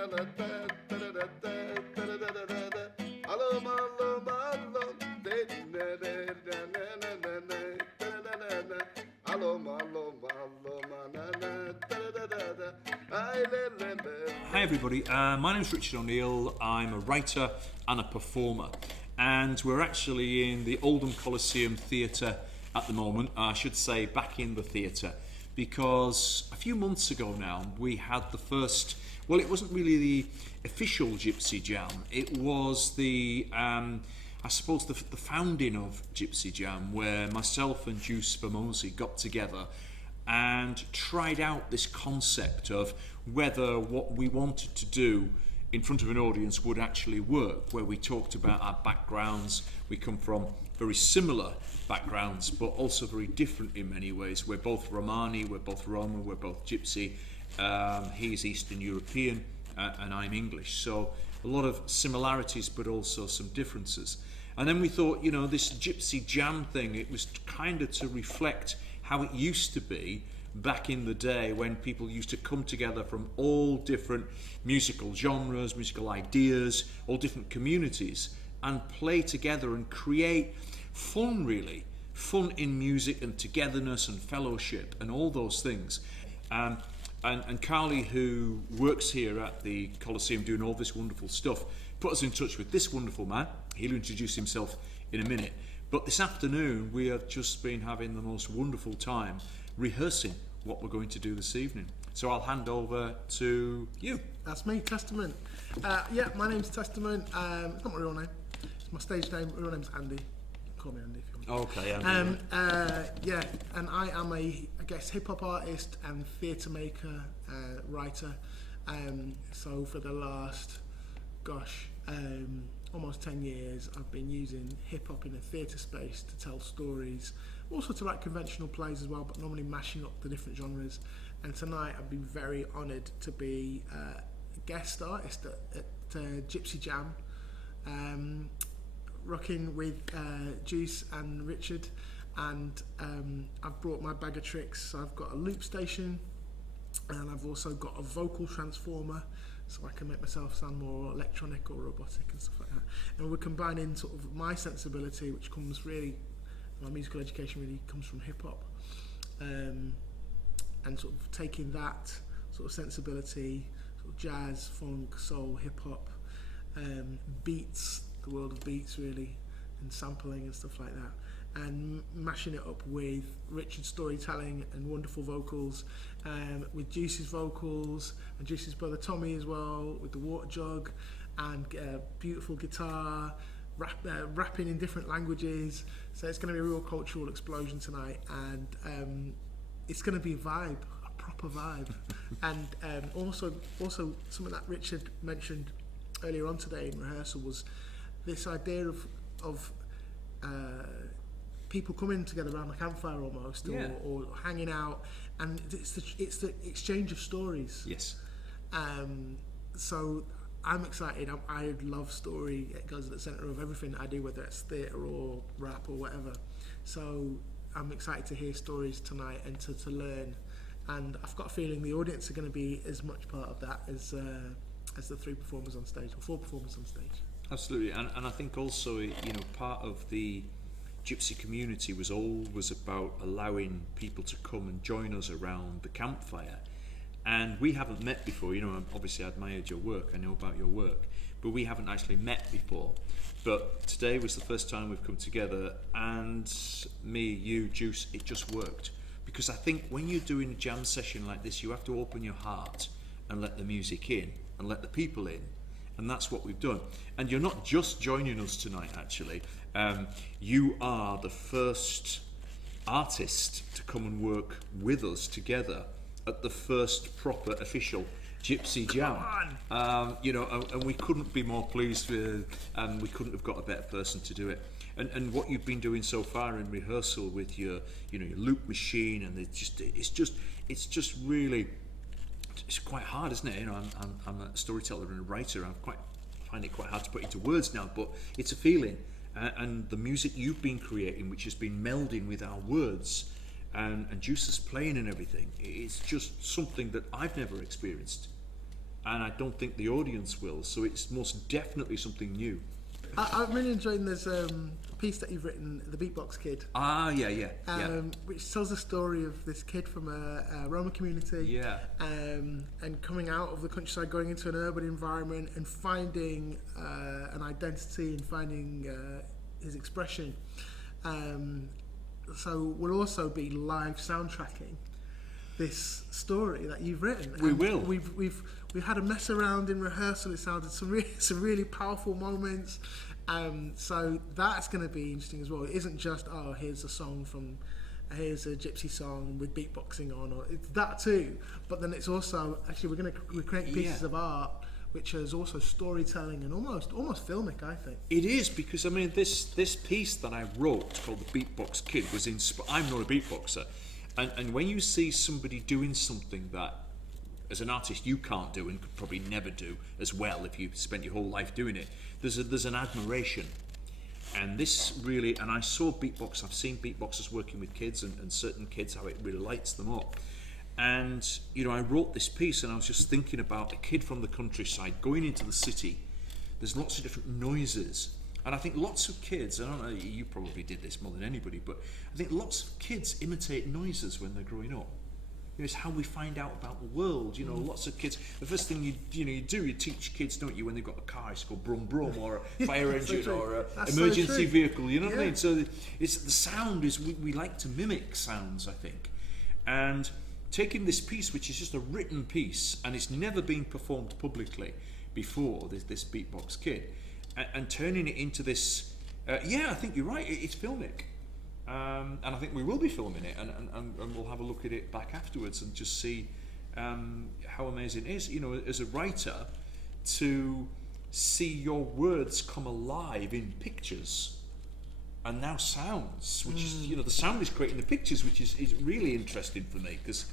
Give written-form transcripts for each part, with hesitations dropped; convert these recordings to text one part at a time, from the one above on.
Hi everybody, my name's Richard O'Neill. I'm a writer and a performer, and we're actually in the Oldham Coliseum Theatre at the moment. I should say back in the theatre, because a few months ago now we had the first, well, it wasn't really the official Gypsy Jam, it was the I suppose the founding of Gypsy Jam, where myself and Vamosi got together and tried out this concept of whether what we wanted to do in front of an audience would actually work, where we talked about our backgrounds. We come from very similar backgrounds, but also very different in many ways. We're both Romani, we're both Roma, we're both Gypsy. He's Eastern European and I'm English. So a lot of similarities, but also some differences. And then we thought, you know, this Gypsy Jam thing, it was kind of to reflect how it used to be back in the day, when people used to come together from all different musical genres, musical ideas, all different communities, and play together and create fun, really. Fun in music and togetherness and fellowship and all those things. And Carly, who works here at the Coliseum doing all this wonderful stuff, put us in touch with this wonderful man. He'll introduce himself in a minute. But this afternoon, we have just been having the most wonderful time rehearsing what we're going to do this evening. So I'll hand over to you. That's me, Testament. Yeah, my name's Testament. It's not my real name. It's my stage name. My real name's Andy. Call me Andy if you want. Okay, Andy. Yeah, and I am I guess, hip-hop artist and theatre maker, writer. So for the last, almost 10 years, I've been using hip-hop in a theatre space to tell stories, also to write conventional plays as well, but normally mashing up the different genres. And tonight I've been very honoured to be a guest artist at Gypsy Jam, rocking with Juice and Richard, and I've brought my bag of tricks. So I've got a loop station, and I've also got a vocal transformer, so I can make myself sound more electronic or robotic and stuff like that. And we're combining sort of my sensibility, which comes really, my musical education really comes from hip hop, and sort of taking that sort of sensibility, sort of jazz, funk, soul, hip hop, beats, the world of beats really, and sampling and stuff like that, and mashing it up with Richard's storytelling and wonderful vocals, with Juice's vocals and Juice's brother Tommy as well, with the water jug, and beautiful guitar, rapping in different languages. So it's going to be a real cultural explosion tonight, and it's going to be a vibe, a proper vibe. And also something that Richard mentioned earlier on today in rehearsal was this idea of people coming together around a campfire almost, or hanging out, and it's the exchange of stories. Yes. So I'm excited. I love story. It goes at the centre of everything I do, whether it's theatre or rap or whatever. So I'm excited to hear stories tonight and to learn. And I've got a feeling the audience are going to be as much part of that as the 3 performers on stage, or 4 performers on stage. Absolutely, and I think also, you know, part of the Gypsy community was always about allowing people to come and join us around the campfire. And we haven't met before, you know, obviously I admired your work, I know about your work, but we haven't actually met before. But today was the first time we've come together, and me, you, Juice, it just worked. Because I think when you're doing a jam session like this, you have to open your heart and let the music in, and let the people in. And that's what we've done. And you're not just joining us tonight, actually. You are the first artist to come and work with us together at the first proper official Gypsy Jam. You know, and we couldn't be more pleased with, and we couldn't have got a better person to do it. And what you've been doing so far in rehearsal with your, you know, your loop machine, and it's just really, it's quite hard, isn't it? You know, I'm a storyteller and a writer. I find it quite hard to put into words now, but it's a feeling. And the music you've been creating, which has been melding with our words, and Juice's playing and everything, it's just something that I've never experienced. and I don't think the audience will. So it's most definitely something new. I'm really enjoying this piece that you've written, The Beatbox Kid. Yeah. Which tells the story of this kid from a Roma community. Yeah. And coming out of the countryside, going into an urban environment and finding an identity and finding his expression. So we'll also be live soundtracking this story that you've written. We will. We've had a mess around in rehearsal. It sounded some really powerful moments. So that's going to be interesting as well. It isn't just here's a gypsy song with beatboxing on, or it's that too. But then it's also actually we're creating pieces of art which is also storytelling and almost filmic, I think. It is, because I mean this piece that I wrote called The Beatbox Kid was I'm not a beatboxer. And when you see somebody doing something that, as an artist, you can't do and could probably never do as well if you spent your whole life doing it, there's an admiration. And this really, and I saw beatbox, I've seen beatboxers working with kids and certain kids, how it really lights them up. And, you know, I wrote this piece and I was just thinking about a kid from the countryside going into the city. There's lots of different noises. And I think lots of kids, I don't know, you probably did this more than anybody, but I think lots of kids imitate noises when they're growing up. You know, it's how we find out about the world. You know, lots of kids, the first thing you teach kids, don't you, when they've got a car, it's called brum brum, or a fire engine, or an emergency vehicle, you know what I mean? So it's the sound is, we like to mimic sounds, I think. And taking this piece, which is just a written piece, and it's never been performed publicly before, this Beatbox Kid, and turning it into this, I think you're right, it's filmic. And I think we will be filming it, and we'll have a look at it back afterwards and just see how amazing it is. You know, as a writer, to see your words come alive in pictures, and now sounds, which is, you know, the sound is creating the pictures, which is really interesting for me, because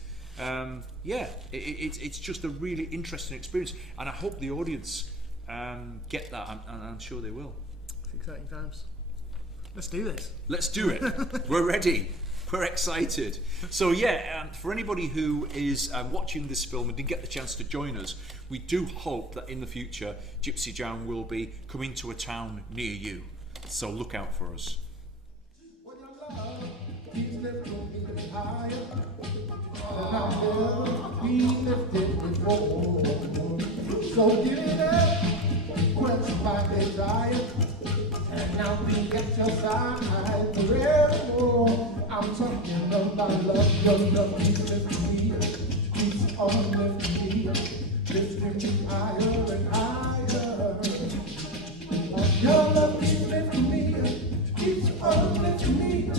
it's just a really interesting experience, and I hope the audience get that, and I'm sure they will. It's exciting times. Let's do this. Let's do it. We're ready. We're excited. So for anybody who is watching this film and didn't get the chance to join us, we do hope that in the future Gypsy Jam will be coming to a town near you. So look out for us. So give it up, quench my desire, and now be at your side forevermore. I'm talking about love, your love keeps lifting me, keeps on lifting me, lifting me higher and higher. Your love keeps lifting me, keeps on lifting me,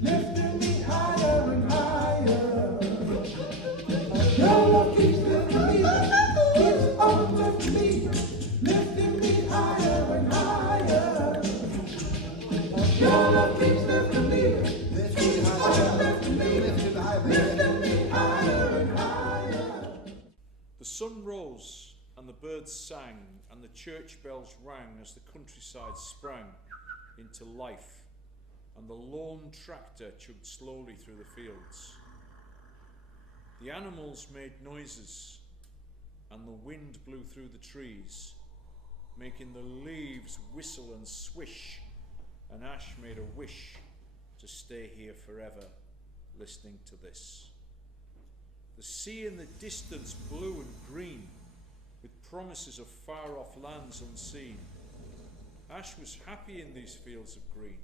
lifting me higher and higher. Your love keeps lifting me, keeps on lifting me, lifting me higher and higher. Your love keeps lifting me, keeps on lifting me, lifting me higher and higher. The sun rose and the birds sang and the church bells rang as the countryside sprang into life, and the lone tractor chugged slowly through the fields. The animals made noises and the wind blew through the trees, making the leaves whistle and swish, and Ash made a wish to stay here forever, listening to this. The sea in the distance blue and green, with promises of far-off lands unseen. Ash was happy in these fields of green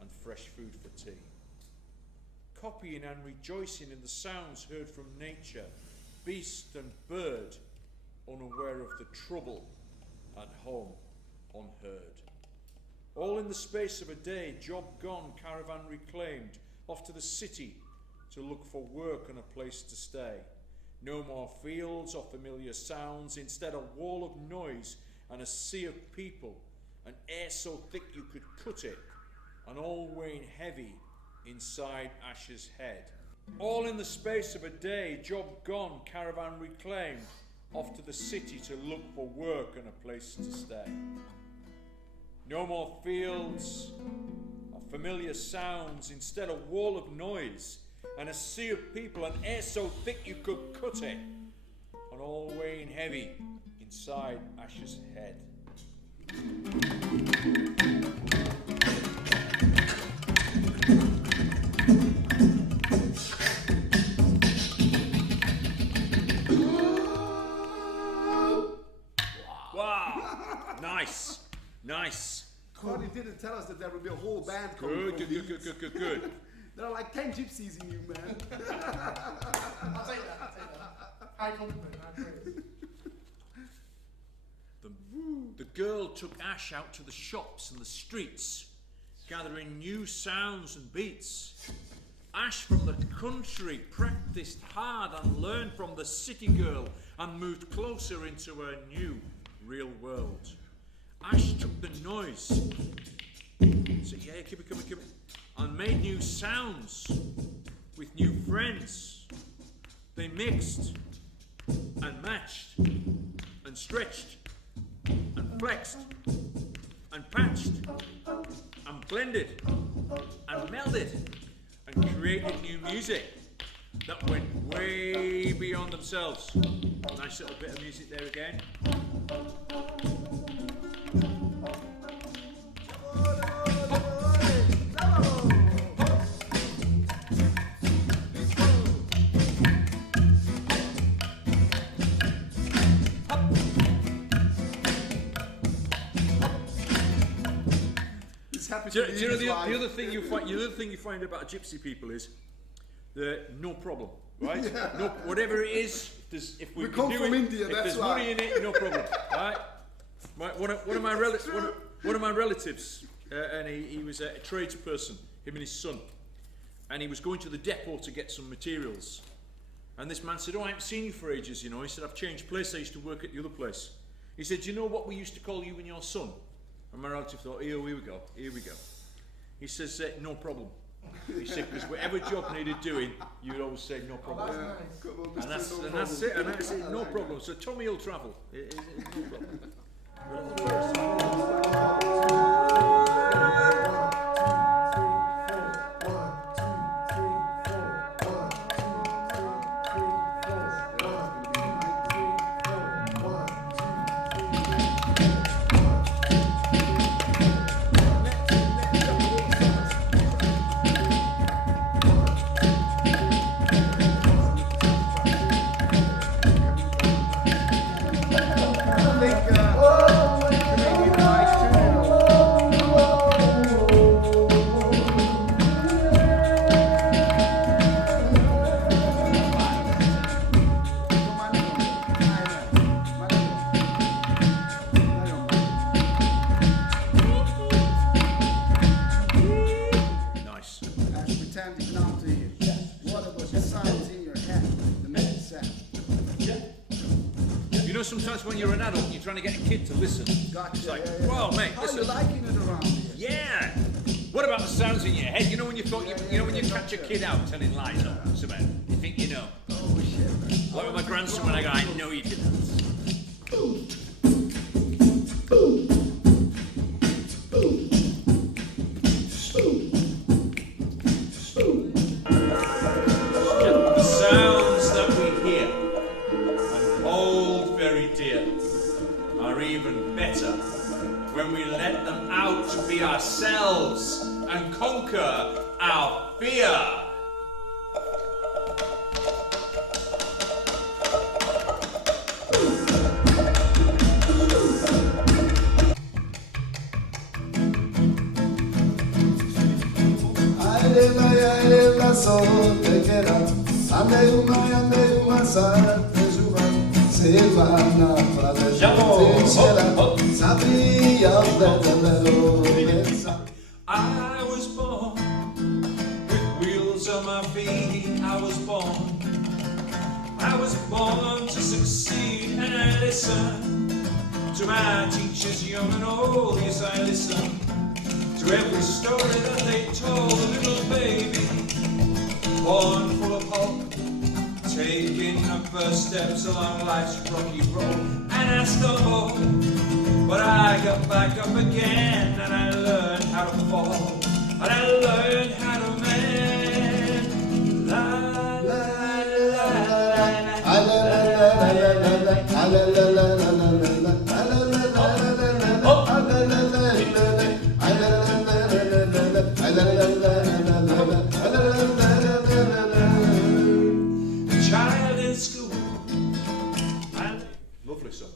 and fresh food for tea, copying and rejoicing in the sounds heard from nature, beast and bird, unaware of the trouble at home unheard. All in the space of a day, job gone, caravan reclaimed, off to the city to look for work and a place to stay. No more fields or familiar sounds, instead a wall of noise and a sea of people, an air so thick you could cut it, and all weighing heavy inside Ash's head. All in the space of a day, job gone, caravan reclaimed, off to the city to look for work and a place to stay. No more fields or familiar sounds, instead a wall of noise and a sea of people, an air so thick you could cut it, and all weighing heavy inside Ash's head. Wow! Nice, nice. God, he didn't tell us that there would be a whole band coming. Good. There are like 10 gypsies in you, man. I'll take that. High compliment, high praise. The girl took Ash out to the shops and the streets, gathering new sounds and beats. Ash from the country practiced hard and learned from the city girl and moved closer into her new real world. Ash took the noise, so yeah, keep it, and made new sounds with new friends. They mixed and matched and stretched and flexed and patched and blended and melded and created new music that went way beyond themselves. Nice little bit of music there again. Do you know the other thing you find about gypsy people is the no problem, right? Yeah. No, whatever it is, if we come from India, if that's there's why. money in it, no problem, right? One of my relatives, and he was a tradesperson, him and his son, and he was going to the depot to get some materials, and this man said, "Oh, I haven't seen you for ages, you know." He said, "I've changed place. I used to work at the other place." He said, "Do you know what we used to call you and your son?" And my relative thought, here we go. He says, no problem. He said, because whatever job needed doing, you'd always say, no problem. That's nice. And that's it, no problem. So Tommy will travel. It's no problem. Sometimes when you're an adult, you're trying to get a kid to listen. Gotcha. It's like, well, mate, how listen. are you liking it around here? Yeah. What about the sounds in your head? You know when you thought, you know when you catch a kid out telling lies or something, you think you know. Oh shit, man. Like with my grandson when I go, I know you didn't. The sounds that we hear and hold very dear are even better when we let them out to be ourselves and conquer our fear. I was born with wheels on my feet. I was born to succeed, and I listen to my teachers, young and old. Yes, I listen to every story that they told. A little baby born full of hope, taking her first steps along life's rocky road. And I stumbled, but I got back up again, and I learned how to fall, and I learned how to mend. La la la la la la la la la la. Child in school. Lovely song.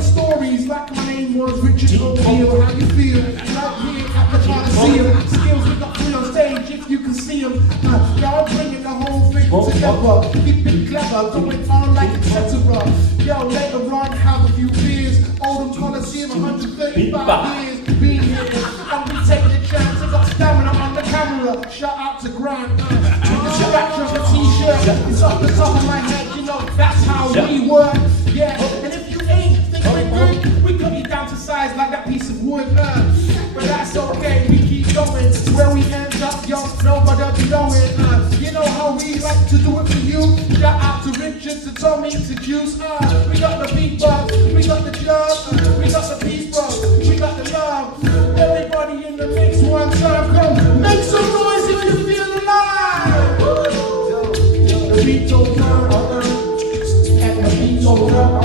Stories like my name was Richard O'Neill. How you feel? Right here at the Coliseum. Skills we got free on stage if you can see them. Y'all bringing the whole thing together. Keep it clever, going on like etc. Yo, later on, have a few beers. Oldham Coliseum, 135 years. Being here, and we take the chance. I got stamina on the camera. Shout out to Grant. Scratch on the t-shirt. It's off the top of my head, you know, that's how we work. Yeah, and if you ain't thinking good, we cut you down to size like that piece of wood. But that's okay, we keep going. Where we end up, yo, nobody be knowing. You know how we like to do it for you. Shout out to Richard, to Tommy, to Juice. We got the beatbox, we got the club, we got the people, we got the love. Everybody in the mix one time, come make some noise if you feel alive. The beat don't turn on, and the beat don't turn on,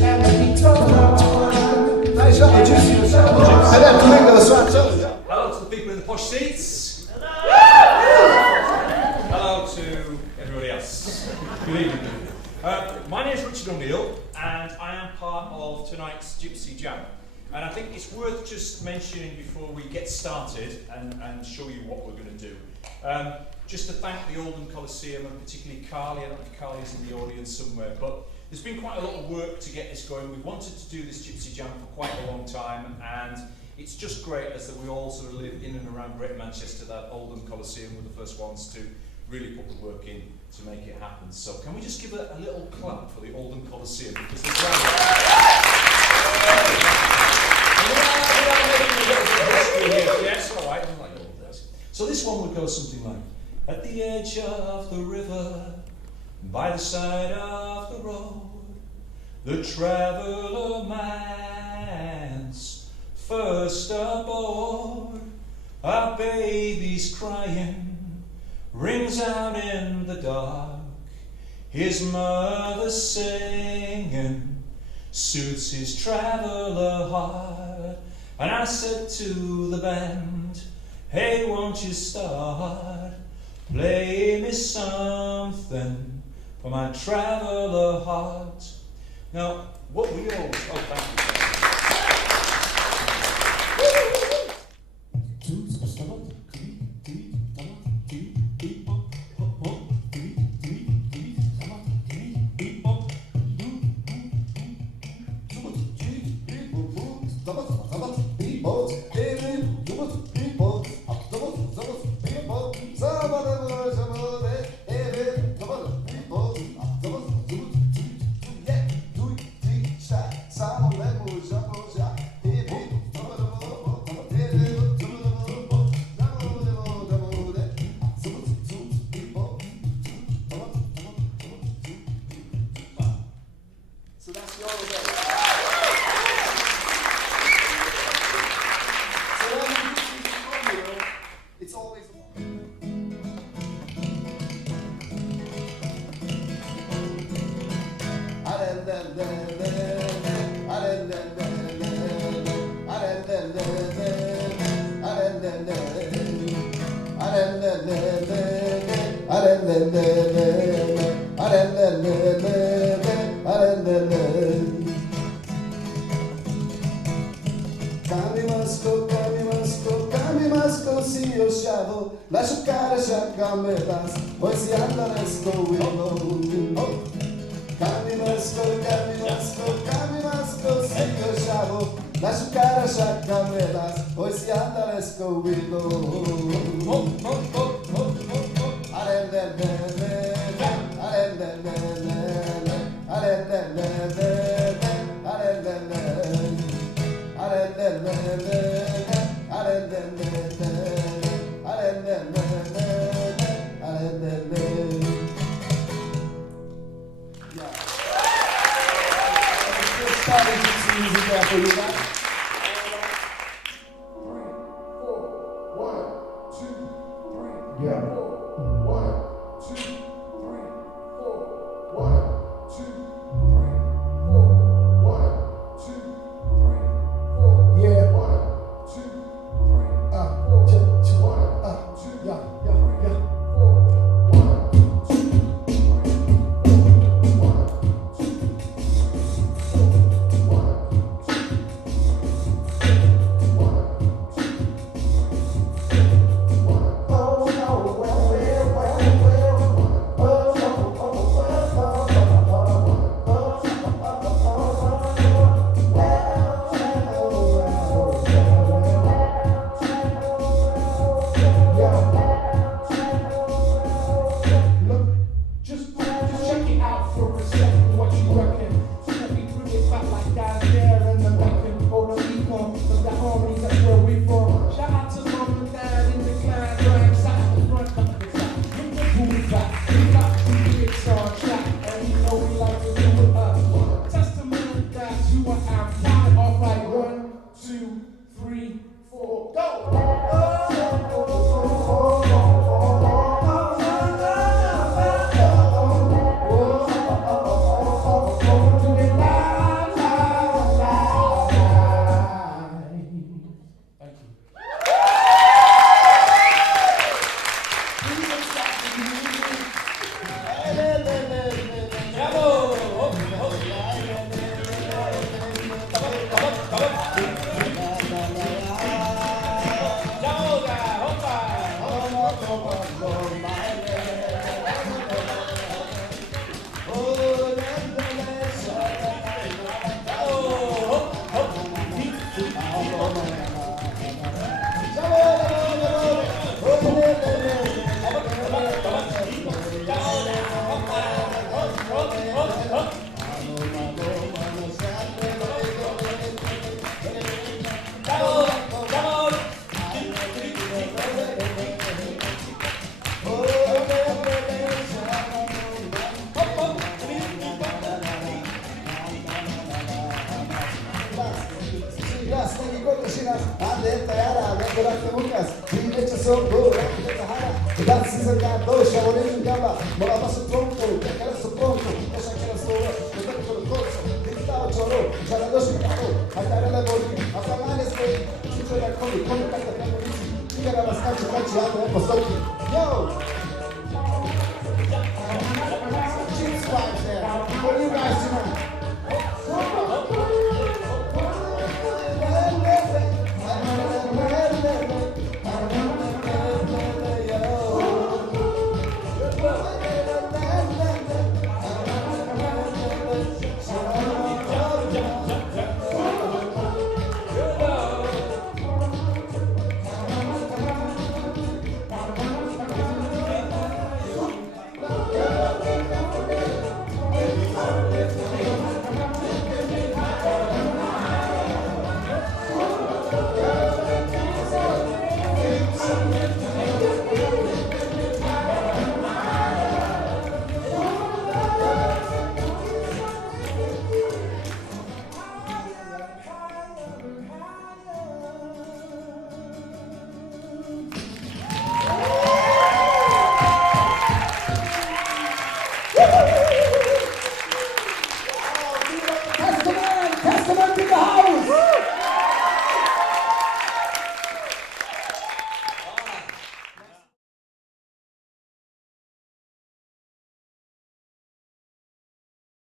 and the beat don't turn on. Nice job, Gypsy. I didn't think of the swat too. Hello to the people in the posh seats. to everybody else. Good evening. My name is Richard O'Neill, and I am part of tonight's Gypsy Jam. And I think it's worth just mentioning before we get started and show you what we're going to do. Just to thank the Oldham Coliseum, and particularly Carly. I don't know if Carly's in the audience somewhere, but there's been quite a lot of work to get this going. We've wanted to do this Gypsy Jam for quite a long time, and it's just great as that we all sort of live in and around Greater Manchester that Oldham Coliseum were the first ones to really put the work in to make it happen. So can we just give a little clap for the Oldham Coliseum, because they're great. Yes, all right. I like all of this. So this one would go something like, at the edge of the river, by the side of the road, the traveller man's first aboard. A baby's crying rings out in the dark. His mother singing suits his traveller heart. And I said to the band, hey, won't you start? Play me something for my traveller heart. Now, what we all... Oh, thank Lascio care cerca metas, poi si anda resto willow. Cami masco, si io sciavo. Lascio care cerca metas, poi si anda resto willow. For you guys. 3, 4, 1, 2, 3. Yeah. 1, 2, 3, 4. 1, 2, 3, 4. 1, 2, 3, 4. Yeah. 1, 2, 3, 4. 1, 2, yeah. 1, 2, 3, 4. 1, 2, 3, 4. 1, 2, 3, 4. Yes, he makes us so good, he gets a higher. That's his gato, shaolin gaba, morabaso tronco, que queda su pronto, esa queda su que toca con el corso, dictado choro, ya la dos caro, a dar la boli, a pagar este, chicho la coli, con la cata, que era bastante cachiado, pues